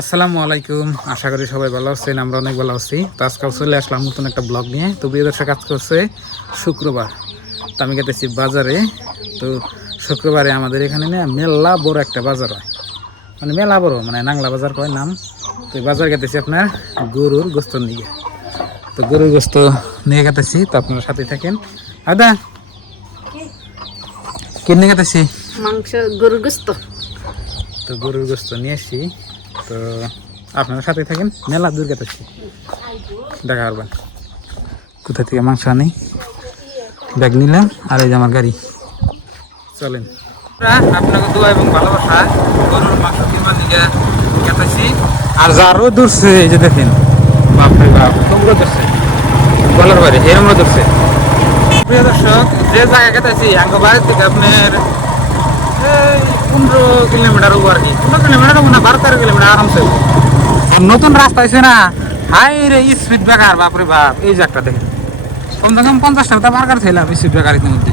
আসসালামু আলাইকুম, আশা করি সবাই ভালো আছেন। আমরা অনেক ভালো আছি। তো আজকাল চলে আসলাম নতুন একটা ব্লগ নিয়ে। তো প্রিয় দর্শক, কাজ করছে শুক্রবার, তো আমি গেতেছি বাজারে। তো শুক্রবারে আমাদের এখানে না মেলা বড় একটা বাজার হয়, মানে মেলা বড়, মানে নাংলা বাজার কয় নাম। তো এই বাজার গেতেছি আপনার গরুর গোস্ত নিয়ে। তো গরুর গোস্ত নিয়ে গেতেছি, তো আপনারা সাথে থাকেন। আদা কিনে গেতেছি মাংস, গরুর গোস্ত। তো গরুর গোস্ত নিয়ে আসি। তো আপনারা সাথে থাকেন, মেলা দূর গেতেছি, দেখা পারবেন কোথা থেকে মাংস আনি। ব্যাগ নিলাম আর এই যে আমার গাড়ি, চলেন। আপনাকে দোয়া এবং ভালোবাসা, গরুর মাংস কিনবার দিকে গেতেছি। আর যারও দূরছে এই যে দেখেন, বাপরে বাপ, তোমরা দূরছে গলার বাড়ি এরমরা দূরছে। প্রিয় দর্শক, যে জায়গায় গেতেছি আঙ্গ বাড়ির থেকে আপনার 15 কিলোমিটার উপর, আর কি 15 কিলোমিটার না 12-13 কিলোমিটার আরামসে। আর নতুন রাস্তা হয়েছে না, হাই রে স্পিড ব্রেকার, বাপরে বাপ। এই যে একটা দেখেন, কমসে কম 50টা কথা বার করছিলাম স্পিড ব্রেকার ইতিমধ্যে।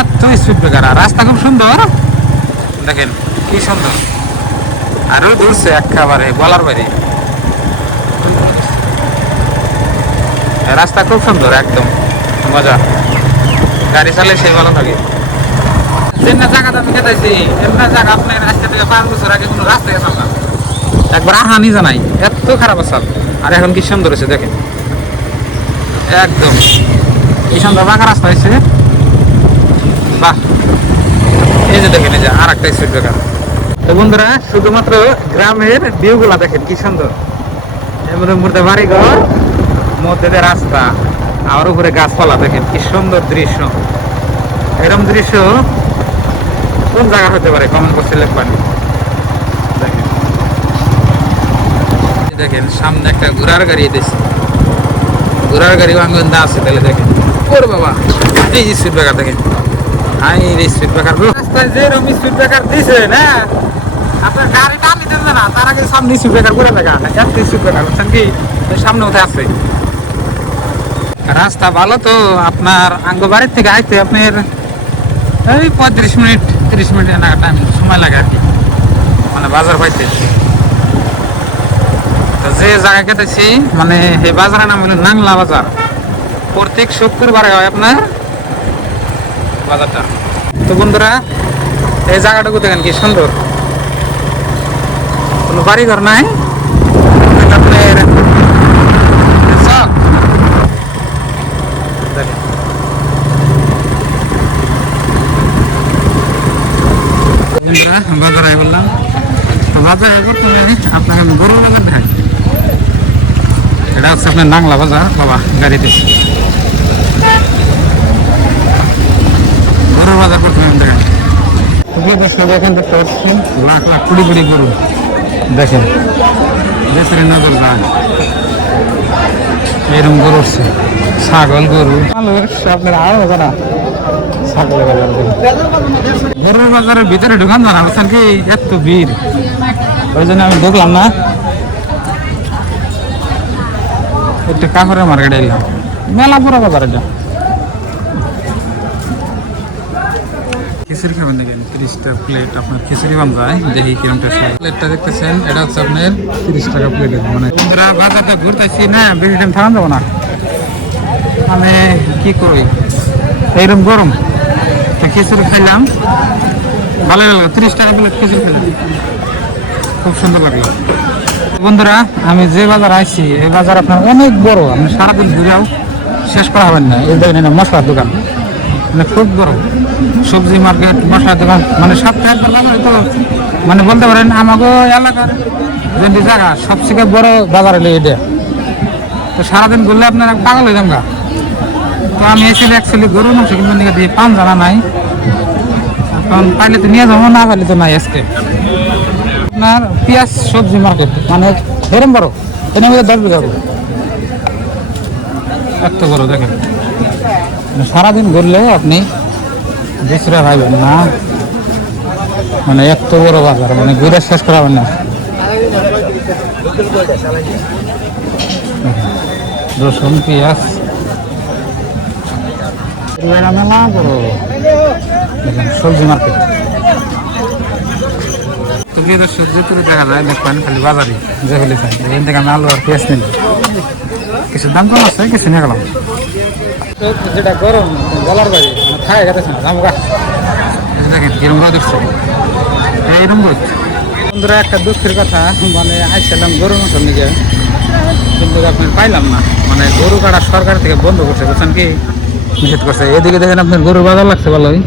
এত স্পিড ব্রেকার, আর রাস্তা খুব সুন্দর, দেখেন কি সুন্দর। আরও দূরছে একেবারে বলার বাইরে, রাস্তা খুব সুন্দর, একদম মজা, গাড়ি চালে সেই ভালো থাকে। যেমন জায়গাটা আমি খেতেছি এমন জায়গা আপনার আজকে থেকে 5 বছর আগে কোনো রাস্তা গেছিলাম না, একবার আহানি জানাই, এত খারাপ আছে। আর এখন কি সুন্দর হয়েছে দেখেন, একদম কি সুন্দর বাঁকা রাস্তা হয়েছে, বাহ। এই যে দেখেন, এই যে আর একটা স্পিড ব্রেকার। তো বন্ধুরা, শুধুমাত্র গ্রামের ভিউগুলা দেখেন কি সুন্দর, এর মধ্যে বাড়িঘর, মধ্যে দিয়ে রাস্তা, আর উপরে গাছপালা, দেখেন কি সুন্দর দৃশ্য। এরকম দৃশ্য কোন জায়গা হতে পারে, কমেন্ট করতে লিখবেন। দেখেন দেখেন সামনে একটা ঘোড়ার গাড়ি দিয়েছে, ঘোড়ার গাড়ি আঙ্গন্দা আছে, তাহলে দেখেন ওর বাবা, এই স্পিড ব্রেকার দেখেন, হাই রে স্পিড ব্রেকার। রাস্তায় যেরকম স্পিড ব্রেকার দিয়েছে না, আপনার গাড়ি টান দিতেন না, তার আগে সামনে স্পিড ব্রেকার করে দেখা, এত স্পিড ব্রেকার বুঝছেন কি, সামনে উঠে আছে। রাস্তা ভালো তো, আপনার আঙ্গ বাড়ির থেকে আইতে আপনার এই 35 মিনিট 30 মিনিট টাইম সময় লাগে আর কি, মানে বাজার পাইতে। তো যে জায়গায় গেতেছি, মানে এই বাজারের নাম হলো নাংলা বাজার। প্রত্যেক শুক্রবারে হয় আপনার বাজারটা। তো বন্ধুরা, এই জায়গাটুকু দেখেন কি সুন্দর, কোনো বাড়িঘর নাই, আপনার চক দেখেন। বাজারে বললাম, তো বাজারে প্রথমে আপনাকে আমি গরুর বাজার দেখাই। এটা হচ্ছে আপনার নাংলা বাজার, বাবা গাড়িতে গরুর বাজার প্রথমে আমি দেখাই। দেখেন, দেখতে পাচ্ছি লাখ লাখ কোটি কোটি গরু, দেখেন দেশের নজর যায়, এরকম গরু উঠছে, ছাগল গরু আপনার আরো জানা ছাগল গরুর বাজারের ভিতরে ঢুকান জানা, বুঝছেন কি এত ভিড়, ওই জন্য আমি ঢুকলাম না, একটা কাপড়ের মার্কেটে এলাম। মেলা পুরো বাজার এটা। খিচুড়ি খাবেন দেখেন, 30টা প্লেট আপনার খিচুড়ি বান যায়, দেখি কিরম টেস্ট লাগে। প্লেটটা দেখতেছেন, এটা হচ্ছে আপনার 30 টাকা প্লেট। মানে বন্ধুরা, বাজারটা ঘুরতেছি না, বেশি টাইম থাকা যাবো না, মানে কি করি, এইরকম গরম। তো খিচুড়ি খাইলাম, ভালো লাগলো, 30 টাকা প্লেট খিচুড়ি খাইলাম, খুব সুন্দর লাগলো। বন্ধুরা, আমি যে বাজার আইছি, এই বাজার আপনার অনেক বড়, আপনি সারাদিন ঘুরেও শেষ করা হবেন না। এই দেখেন, মশলার দোকান, মানে খুব বড় সবজি মার্কেট, মশলার দোকান, মানে সপ্তাহে একবার বাজারে। তো মানে বলতে পারেন আমাকে এলাকার যে জায়গা সবথেকে বড় বাজার হলো এটা। তো সারাদিন ঘুরলে আপনার পাগল হয়ে যান গা। তো আমি এসেছি অ্যাকচুয়ালি গরুর মাংস কিনবার দিকে দিয়ে, পান জানা নাই, কারণ পাইলে তো নিয়ে যাবো, না পাইলে তো নাই। আজকে আপনার পেঁয়াজ সবজি মার্কেট, মানে এরম বড়, এর মধ্যে 10 বিঘা, এত বড় দেখেন। সারাদিন ঘুরলেও আপনি দুসরা পাইবেন না, মানে এত বড় বাজার, মানে ঘুরে শেষ করাবেন না। রসুন, পেঁয়াজ, মেলা বড় দেখেন, সবজি মার্কেট। তো প্রিয় দর্শক যেটুকু দেখা যায় দেখবেন খালি বাজারে যেগুলি চাই এখান থেকে আমি আলু আর পেঁয়াজ নিলাম কিছু দাম কম আছে কিছু নিয়ে গেলাম যেটা গরম গলার বাইরে খায় গেছে না জামগা দেখেন কিরম রোদ উঠছে এইরকম রোদ বন্ধুরা একটা দুঃখের কথা মানে আইছিলাম গরুর মতন নিয়ে কিন্তু আপনার পাইলাম না মানে গরু কাটা সরকার থেকে বন্ধ করছে বুঝছেন কি নিষেধ করছে এদিকে দেখেন আপনার গরু বাজার লাগছে ভালোই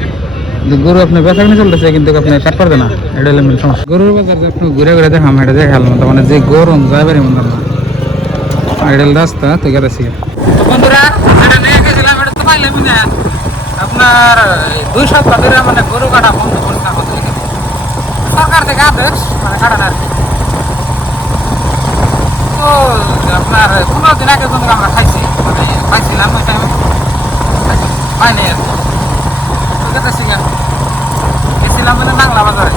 গরু আপনি বেচা কিনে চলতেছে কিন্তু আপনি কাট পারবে না এটা হলো মেন সমস্যা গরুর বাজার আপনি ঘুরে ঘুরে দেখাম এটা দেখালাম মানে যে গরম যাইবারই মন না এটা রাস্তা তো গেছি তো বন্ধুরা যেটা নিয়ে গেছিলাম এটা তো পাইলামই না আপনার 2 সপ্তাহ ধরে মানে গরু কাটা বন্ধ করছে আমাদের সরকার থেকে আদেশ মানে কাটা না তো আপনার 15 দিন আগে যখন আমরা খাইছি মানে পাইছিলাম ওই টাইমে পাইনি আর ঠিক আছে গেছিলাম মানে নাংলা বাজারে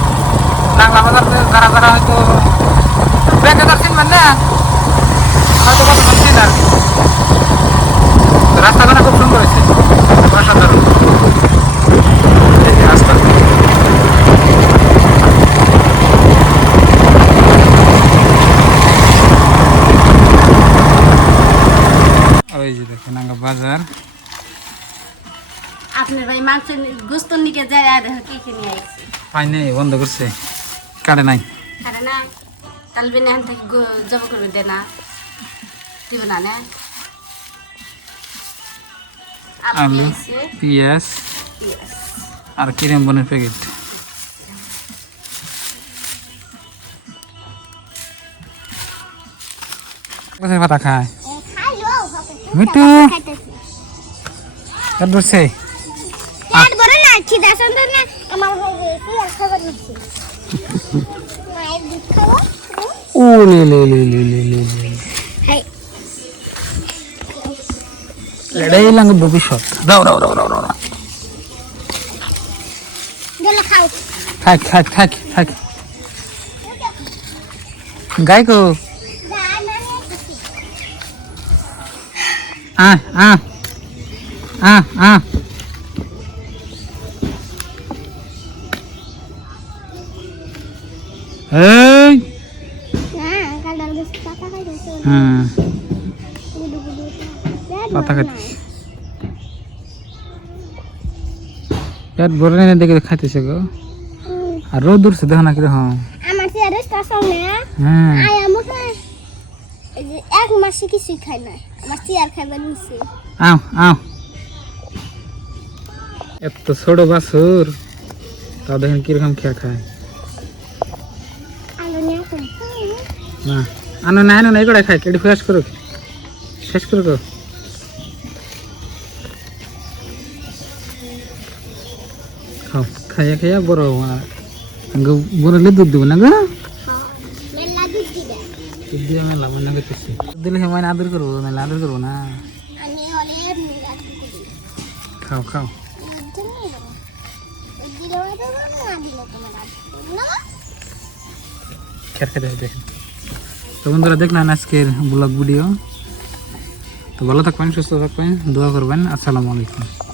যারা যারা হয়তো ব্যাংকে চিনবেন না হয়তো কত চিন আর রাস্তাঘাট খুব সুন্দর হয়েছে অসাধারণ রাস্তা ওই যে দেখেন আঙ্গা বাজার আপনার ভাই মাংস গোস্ত নিকে যায় আর কি কি নিয়ে আইছে পাই নাই বন্ধ করছে কাটে নাই আরে না তালবে না থেকে জব করবে দেনা দিব না না আপনি আলু আইছে পেঁয়াজ আর ক্রিম বনের প্যাকেট কোথায় পাতা খায় মিটু কাট ধরছে পেট ভরে না খিদা সন্ধ্যা না আমার হয়ে গেছে আর খাবার নিচ্ছি মায়ের দুধ খাবো ও লে হাই এটাই লাগে ভবিষ্যৎ দাও দাও দাও দাও দাও গেল খাও থাক গাই কো আ এই না কালার বেশ পাতা খাইছে গুডু গুডু পাতা খাইতেছে পেট ভরে না দেখে খাইতেছে গো আর রোদ দূরছে দেখো না কিরকম আমার চেয়ারে সামনে হ্যাঁ আয় আমুক এই যে এক মাসে কিছুই খাই না আমার চেয়ার খাইবার নিছে আও এত ছোট বাছুর তা দেখেন কিরকম খেয়ে খায় আলো নিয়ে আসুন না আনো না এগুলো খায় কেটে শেষ করো খাও খাইয়া বড় বড়লে দুধ দেবো না গো মেলা দুধ দিবে দুধ দিয়ে মেলা মনে করতেছি দুধ দিলে মানে আদর করবো মেলা আদর করবো না আমি হলে মেলা দুধ দিই খাও খেতে দেখেন তো বন্ধুরা দেখলেন আজকের ব্লগ ভিডিও তো ভালো থাকবেন সুস্থ থাকবেন দোয়া করবেন আসসালামু আলাইকুম